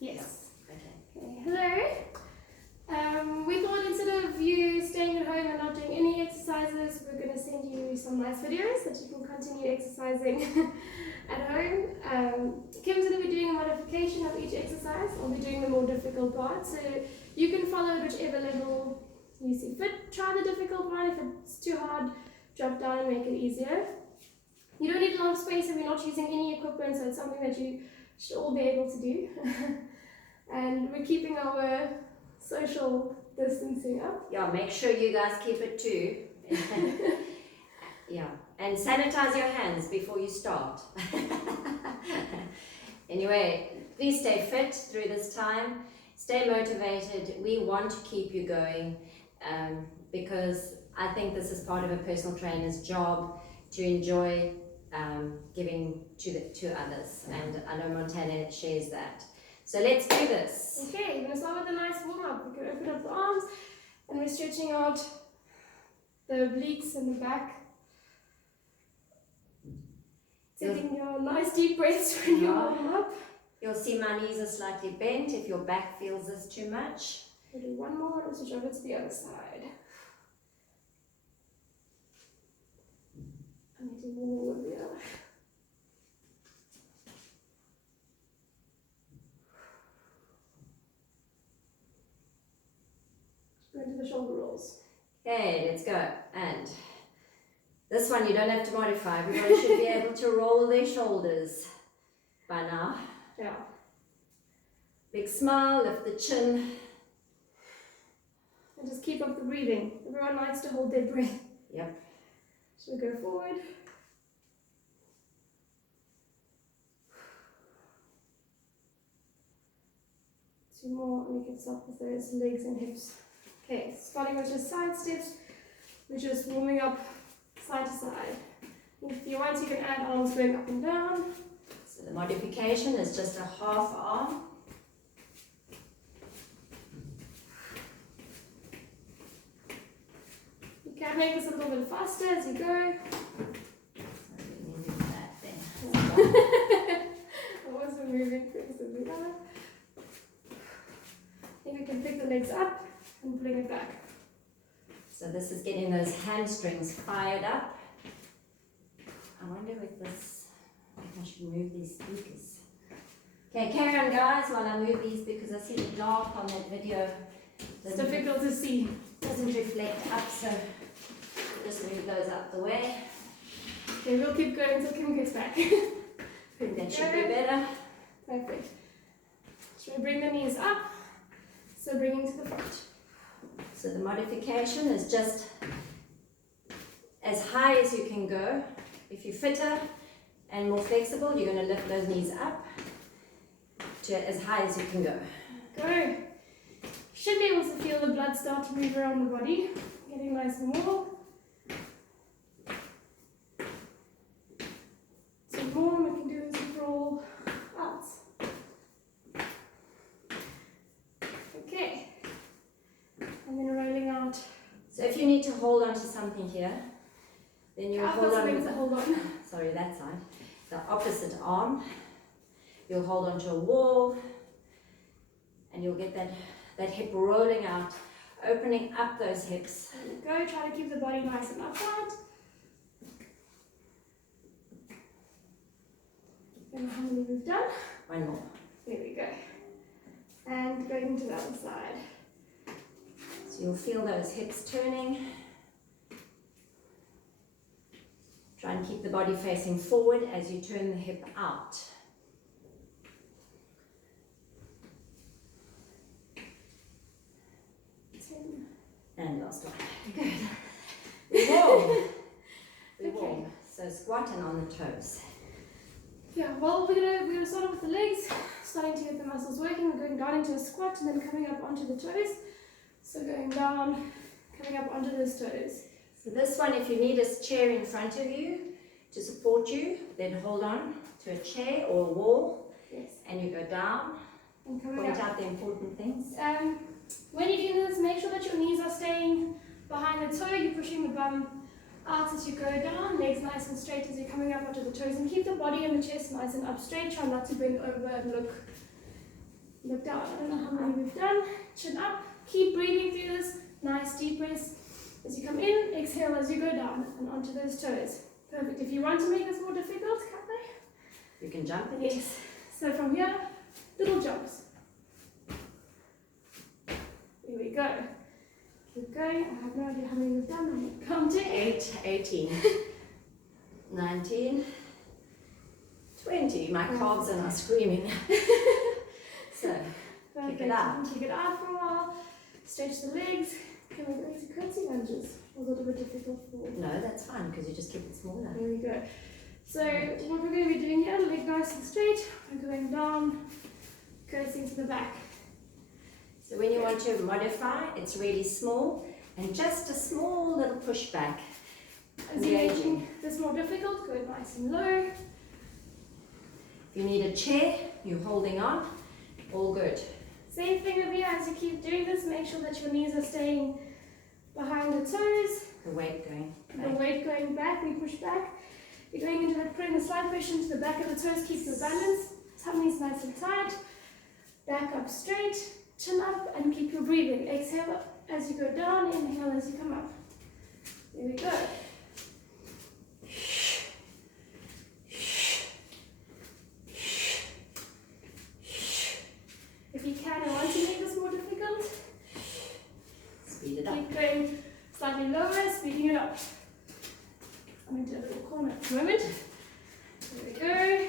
Yes. Okay. Hello. We thought instead of you staying at home and not doing any exercises, we're going to send you some nice videos that you can continue exercising at home. Kim's going to be doing a modification of each exercise. I'll be doing the more difficult part, so you can follow at whichever level you see fit. Try the difficult one. If it's too hard, drop down and make it easier. You don't need a lot of space if you're not using any equipment, so it's something that you should all be able to do. And we're keeping our social distancing up. Yeah, make sure you guys keep it too. Yeah, and sanitize your hands before you start. Anyway, please stay fit through this time. Stay motivated. We want to keep you going because I think this is part of a personal trainer's job to enjoy giving to others, and I know Montana shares that. So let's do this. Okay, we're going to start with a nice warm-up. We can open up the arms and we're stretching out the obliques and the back. Taking your nice deep breaths when you warm up. You'll see my knees are slightly bent if your back feels this too much. We'll do one more and we'll switch over to the other side. I need to warm over the other. Go into the shoulder rolls. Okay, let's go. And this one you don't have to modify. Everybody should be able to roll their shoulders by now. Yeah. Big smile, lift the chin. And just keep up the breathing. Everyone likes to hold their breath. Yep. So go forward. Two more, and we can stop with those legs and hips. Okay, starting with just side steps. We're just warming up side to side. If you want, you can add arms going up and down. So the modification is just a half arm. You can make this a little bit faster as you go. I wasn't moving progressively now. I think we can pick the legs up and bring it back. So this is getting those hamstrings fired up. I wonder if this, I should move these speakers. Okay, carry on guys while I move these because I see the dark on that video. It's difficult to see. Doesn't reflect up, so just move those out the way. Okay, we'll keep going until Kim gets back. I think that should be better. Perfect. Should we bring the knees up? So bringing to the front. So the modification is just as high as you can go. If you're fitter and more flexible, you're going to lift those knees up to as high as you can go. Go. Should be able to feel the blood start to move around the body. Getting nice and warm. So more we can do is roll out. Okay. And then rolling out. So if you need to hold on to something here, then you'll hold on with hold on. Sorry, that side. The opposite arm. You'll hold onto a wall and you'll get that hip rolling out, opening up those hips. Go, try to keep the body nice and upright. And how many we've done? One more. There we go. And going to the other side. So you'll feel those hips turning. Try and keep the body facing forward as you turn the hip out. And last one. Good. We warm. So squatting on the toes. Yeah, well, we're gonna start off with the legs, starting to get the muscles working. We're going down into a squat and then coming up onto the toes. So going down, coming up onto those toes. So this one, if you need a chair in front of you to support you, then hold on to a chair or a wall. Yes. And you go down. And coming Point up. out the important things. When you do this, make sure that your knees are staying behind the toe. You're pushing the bum out as you go down. Legs nice and straight as you're coming up onto the toes. And keep the body and the chest nice and up straight. Try not to bend over and look look down. I don't know how many we've done. Chin up. Keep breathing through this. Nice deep breaths. As you come in, exhale as you go down and onto those toes. Perfect. If you want to make this more difficult, You can jump in. yes. So from here, little jumps. Here we go. Keep going. I have no idea how many we've done. I'm not counting. 8, 18, 19, 20. My calves are now screaming. So, Perfect. kick it out. Kick it out for a while. Stretch the legs. Can we go to curtsy lunges? A little bit difficult for. No, that's fine because you just keep it smaller. There we go. So what we're going to be doing here, leg nice and straight. We're going down, curtsy to the back. So when you want to modify, it's really small and just a small little push back. As you're making this more difficult, go nice and low. If you need a chair, you're holding on, all good. Same thing with you as you keep doing this, make sure that your knees are staying behind the toes. The weight going The back. weight going back, we push back. You're going into that, putting a slight pressure into the back of the toes, keep your balance. Tummy's nice and tight. Back up straight, chin up, and keep your breathing. Exhale up as you go down, inhale as you come up. There we go. If you can and want to make this more difficult, Speed it up. keep going slightly lower, speeding it up. I'm into a little corner at the moment. There we go.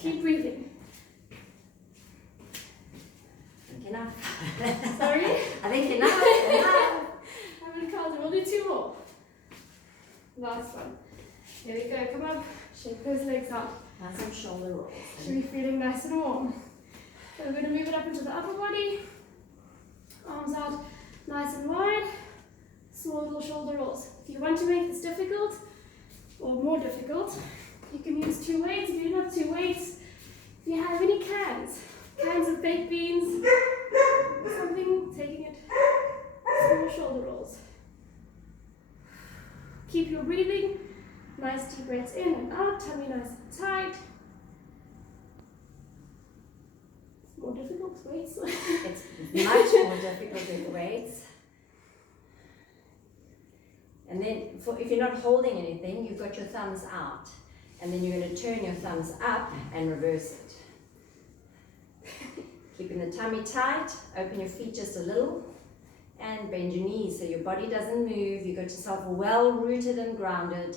Keep breathing. I think enough. Sorry? I think enough. I haven't counted. We'll do 2 more. Last one. Here we go. Come up. Shake those legs out. Now some shoulder rolls. Should be feeling nice and warm. So we're going to move it up into the upper body. Arms out nice and wide. Small little shoulder rolls. If you want to make this difficult or more difficult, you can use 2 weights. If you don't have 2 weights, if you have any cans of baked beans, or something, taking it, small shoulder rolls. Keep your breathing, nice deep breaths in and out, tummy nice and tight. It's more difficult with weights. It's much more difficult with weights. And then if you're not holding anything, you've got your thumbs out. And then you're going to turn your thumbs up and reverse it. Keeping the tummy tight, open your feet just a little and bend your knees so your body doesn't move. You've got yourself well rooted and grounded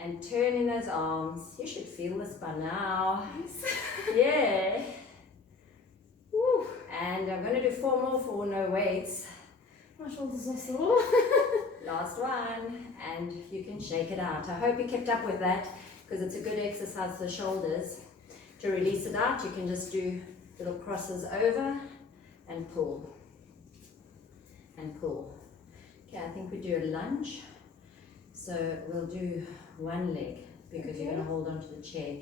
and turning those arms. You should feel this by now. Nice. Yeah. Woo. And I'm going to do 4 more for no weights. My shoulders are sore. Last one, and you can shake it out. I hope you kept up with that because it's a good exercise for the shoulders. To release it out, you can just do little crosses over and pull. And pull. Okay, I think we do a lunge. So we'll do 1 leg because you're going to hold on to the chair.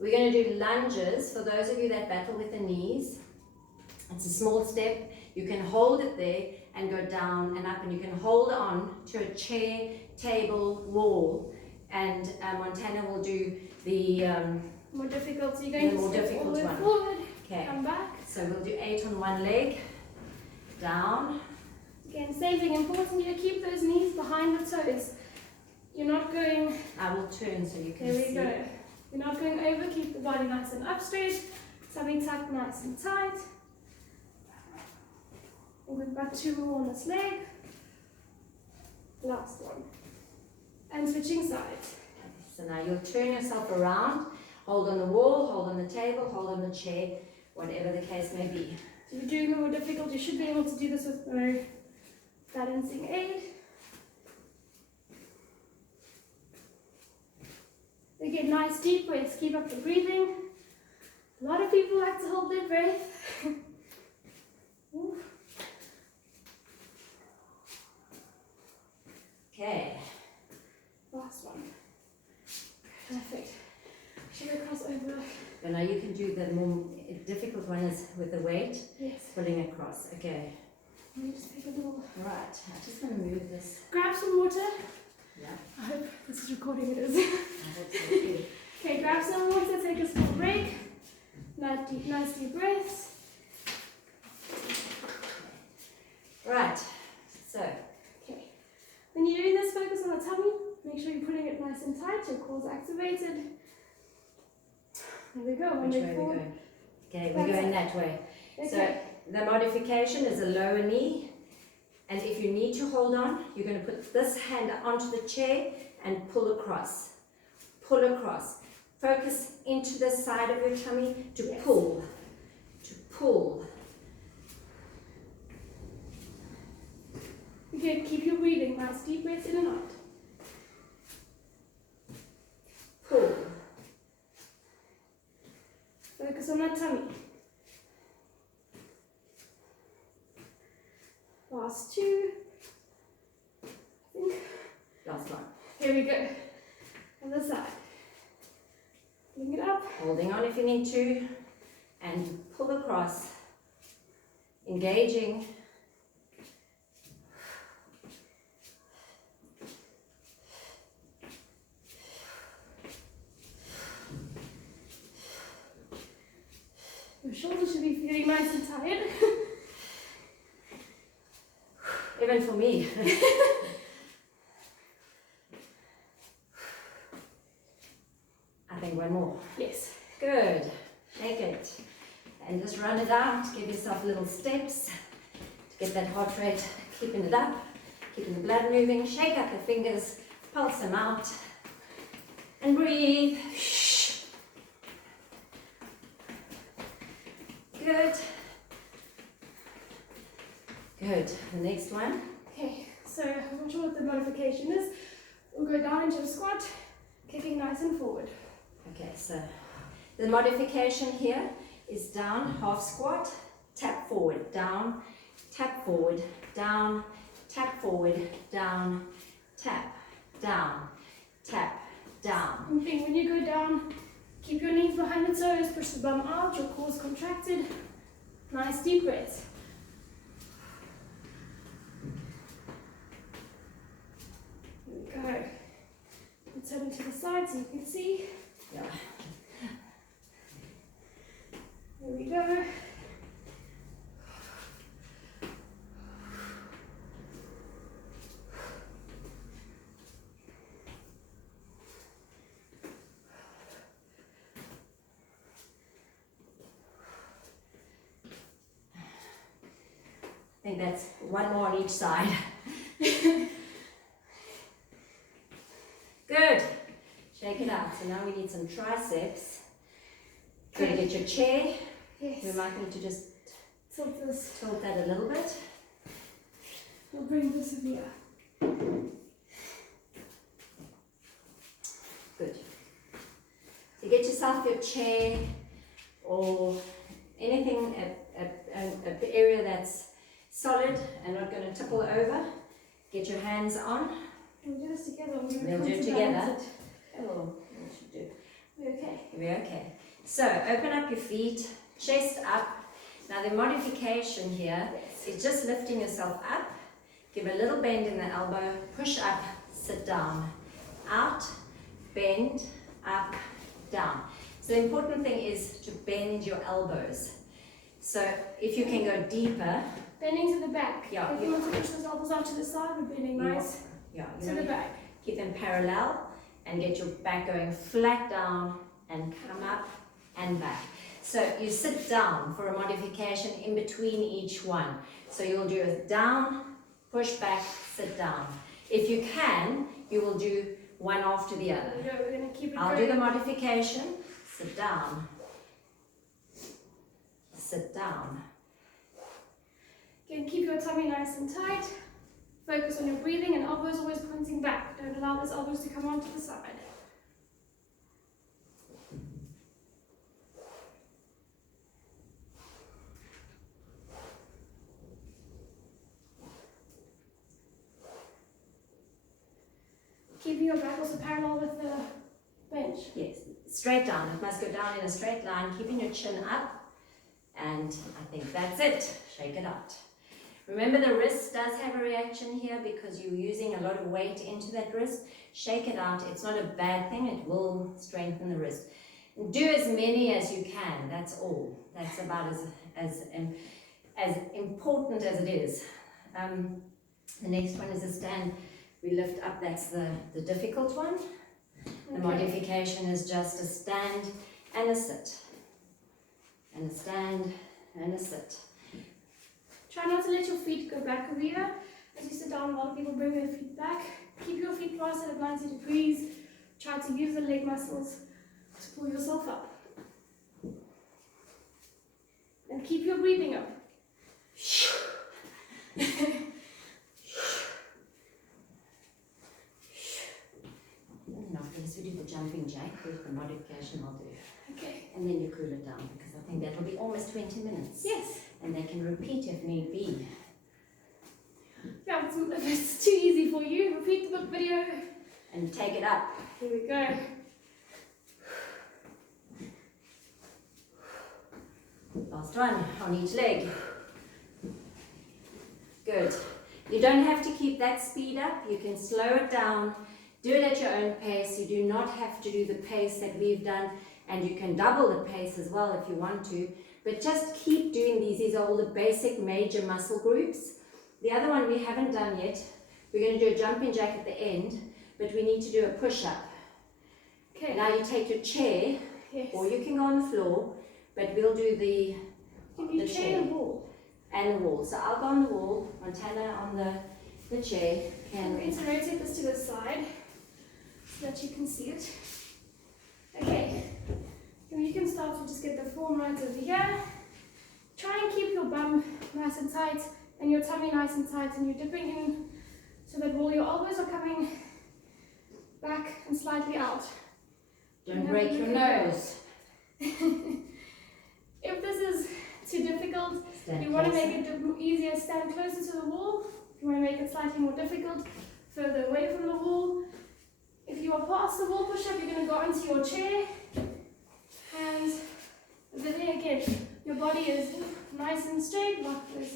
We're going to do lunges for those of you that battle with the knees. It's a small step. You can hold it there and go down and up, and you can hold on to a chair, table, wall. And Montana will do the More difficult, so you're going to more step all difficult the way one. forward, Okay, come back. so we'll do 8 on 1 leg, down. Again, same thing, important you keep those knees behind the toes. You're not going, I will turn so you can there see. we go. You're not going over, keep the body nice and up straight, tummy tucked nice and tight. And we've got 2 more on this leg. Last one. And switching sides. So now you'll turn yourself around, hold on the wall, hold on the table, hold on the chair, whatever the case may be. So if you're doing it more difficult, you should be able to do this with no balancing aid. Again, nice deep breaths, keep up the breathing. A lot of people like to hold their breath. Ooh. Okay. Last one. Perfect. Should we cross over? So now you can do the more difficult one is with the weight, Yes. pulling across. Okay. Let me just take a little. Right. I just want to move this. Grab some water. Yeah. I hope recording it is. I hope so too. Okay, grab some water, take a small break. Nice deep breaths. Right, so Okay. When you're doing this, focus on the tummy. Make sure you're putting it nice and tight, your core's activated. There we go. which way are we forward. going? Okay, we're going that way. Okay. So the modification is a lower knee, and if you need to hold on, you're going to put this hand onto the chair and pull across. Pull across. Focus into the side of your tummy to Yes. pull. To pull. Again, keep your breathing nice, deep breaths in and out. Pull. Focus on that tummy. Last two. I think. Last one. Here we go. Other side. Bring it up. Holding on if you need to, and pull across. Engaging. Your shoulders should be feeling nice and tired. Even for me. I think one more. Yes. Good. Take it. And just run it out. Give yourself little steps to get that heart rate, keeping it up, keeping the blood moving. Shake up the fingers, pulse them out, and breathe. Good. Good. The next one. Okay, so I'm not sure what the modification is. We'll go down into a squat, kicking nice and forward. Okay, so the modification here is down, half squat, tap forward, down, tap forward, down, tap forward, down, tap, down, tap, down. Same thing, when you go down, keep your knees behind the toes, push the bum out, your core's contracted. Nice deep breaths. Here we go. And turn to the side so you can see. Yeah. Here we go. I think that's one more on each side. Good. Shake it out. So now we need some triceps. Good. Get your chair. Yes. We might need to just Tilt this. tilt that a little bit. We'll bring this here. Good. So get yourself your chair or anything, an area that's solid and not going to tipple over. Get your hands on. Can we do this together? We'll do it together. Oh, we should do. We're okay. We're okay. So open up your feet, chest up. Now the modification here is just lifting yourself up. Give a little bend in the elbow, push up, sit down, out, bend, up, down. So the important thing is to bend your elbows. So if you can go deeper, Bending to the back. Yeah, If you want to push those elbows out to the side, we're bending nice yeah, to you the know, back. keep them parallel and get your back going flat down and come up and back. So you sit down for a modification in between each one. So you'll do a down, push back, sit down. If you can, you will do one after the other. There we go. We're going to keep it I'll going. do the modification, sit down, sit down. Again, keep your tummy nice and tight. Focus on your breathing and elbows always pointing back. Don't allow those elbows to come onto the side. Keeping your back also parallel with the bench. Yes, straight down. It must go down in a straight line, keeping your chin up. And I think that's it. Shake it out. Remember, the wrist does have a reaction here because you're using a lot of weight into that wrist. Shake it out. It's not a bad thing. It will strengthen the wrist. Do as many as you can. That's all. That's about as important as it is. The next one is a stand. We lift up. That's the difficult one. The modification is just a stand and a sit. And a stand and a sit. Try not to let your feet go back over here. As you sit down, a lot of people bring their feet back. Keep your feet planted at 90 degrees. Try to use the leg muscles to pull yourself up. And keep your breathing up. Now, this will do the jumping jack with the modification I'll do. Okay. And then you cool it down because I think that will be almost 20 minutes. Yes. And they can repeat if need be. Yeah, if it's too easy for you, repeat the video. And take it up. Here we go. Last one on each leg. Good. You don't have to keep that speed up. You can slow it down. Do it at your own pace. You do not have to do the pace that we've done. And you can double the pace as well if you want to. But just keep doing these. These are all the basic major muscle groups. The other one we haven't done yet. We're going to do a jumping jack at the end. But we need to do a push-up. Okay. Now you take your chair. Yes. Or you can go on the floor. But we'll do the chair and wall. And the wall. So I'll go on the wall, Montana on the chair. I'm going to rotate this to the side so that you can see it. Okay. And you can start to just get the form right over here. Try and keep your bum nice and tight and your tummy nice and tight, and you're dipping in so that all your elbows are coming back and slightly out. Don't break your nose. If this is too difficult, you want to make it easier, stand closer to the wall. If you want to make it slightly more difficult, further away from the wall. If you are past the wall push-up, you're going to go onto your chair. Hands, then again, your body is nice and straight, lock those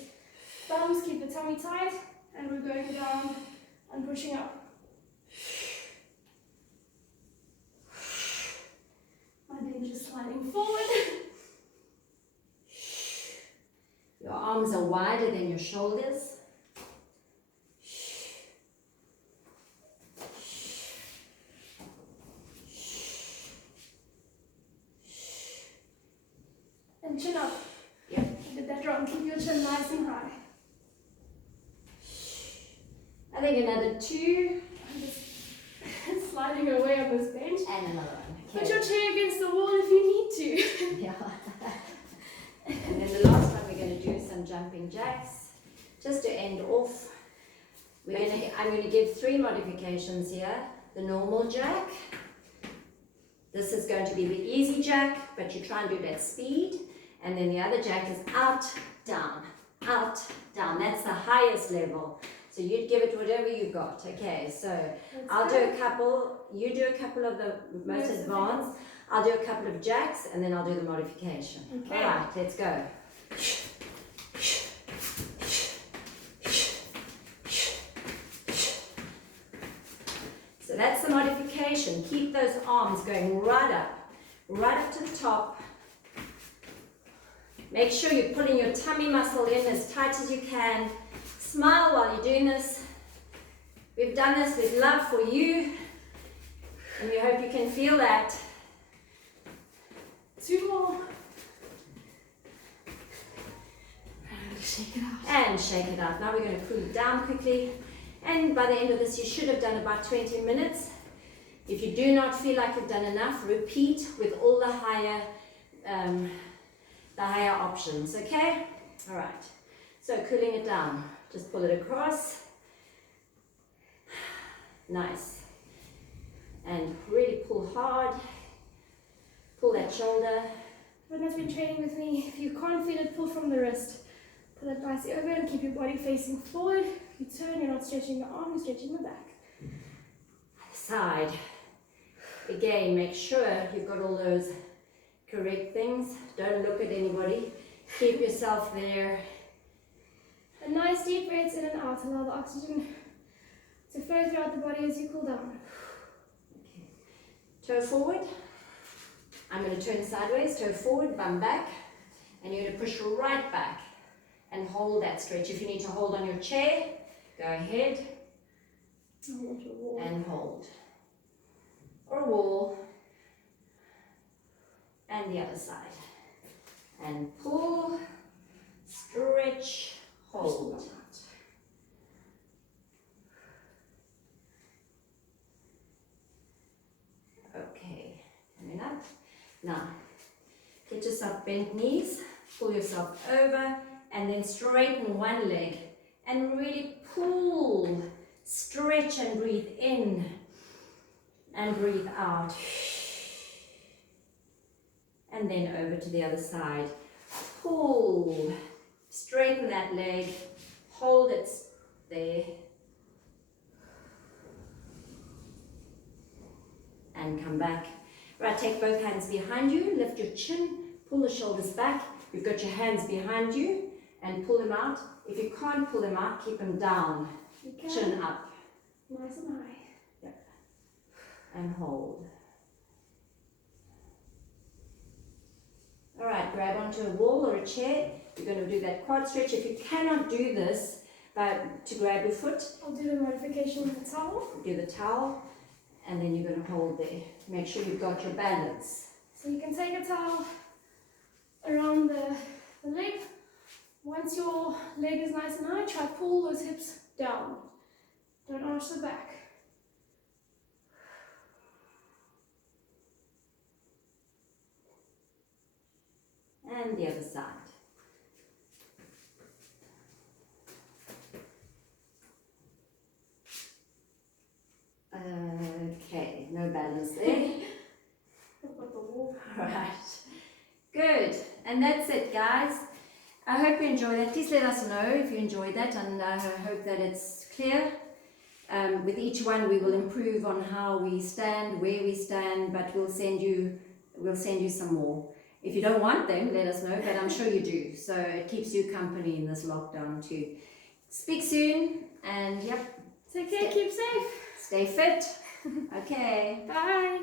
thumbs, keep the tummy tight, and we're going down and pushing up. And then just sliding forward. Your arms are wider than your shoulders. And chin up. Yep. You did that wrong. Keep your chin nice and high. I think another 2. I'm just sliding away on this bench. And another one. Okay. Put your chair against the wall if you need to. Yeah. And then the last one we're going to do is some jumping jacks. Just to end off, I'm going to give 3 modifications here. The normal jack. This is going to be the easy jack, but you try and do it at speed. And then the other jack is out, down, out, down. That's the highest level. So you'd give it whatever you got. Okay, so I'll do a couple, you do a couple of the most advanced. I'll do a couple of jacks and then I'll do the modification. Okay. All right, let's go. So that's the modification. Keep those arms going right up to the top. Make sure you're pulling your tummy muscle in as tight as you can. Smile while you're doing this. We've done this with love for you, and we hope you can feel that. 2 more. And shake it out. And shake it out. Now we're going to cool it down quickly. And by the end of this, you should have done about 20 minutes. If you do not feel like you've done enough, repeat with all the higher options, okay? All right. So cooling it down. Just pull it across. Nice. And really pull hard. Pull that shoulder. Everyone that's been training with me, if you can't feel it, pull from the wrist. Pull it nicely over and keep your body facing forward. You turn, you're not stretching the arm, you're stretching the back. Side. Again, make sure you've got all those correct things. Don't look at anybody. Keep yourself there. A nice deep breaths in and out. Allow the oxygen to flow throughout the body as you cool down. Okay. Toe forward. I'm going to turn sideways, toe forward, bum back. And you're going to push right back and hold that stretch. If you need to hold on your chair, go ahead and hold. Or a wall. And the other side. And pull, stretch, hold. Okay, coming up. Now, get yourself bent knees, pull yourself over, and then straighten one leg. And really pull, stretch and breathe in. And breathe out. And then over to the other side. Pull, straighten that leg, hold it there. And come back. Right, take both hands behind you, lift your chin, pull the shoulders back. You've got your hands behind you and pull them out. If you can't pull them out, keep them down, chin up. Nice and high. Yep. And hold. All right, grab onto a wall or a chair. You're going to do that quad stretch. If you cannot do this, to grab your foot, I'll do the modification with the towel. do the towel, and then you're going to hold there. Make sure you've got your balance. So you can take a towel around the leg. Once your leg is nice and high, try pull those hips down. Don't arch the back. And the other side. Okay, no balance there. I've got the wall. Alright, good. And that's it, guys. I hope you enjoyed that. Please let us know if you enjoyed that, and I hope that it's clear. With each one we will improve on how we stand, where we stand, but we'll send you some more. If you don't want them, let us know, but I'm sure you do. So it keeps you company in this lockdown too. Speak soon, and yep. Take care, keep safe. Stay fit. Okay. Bye.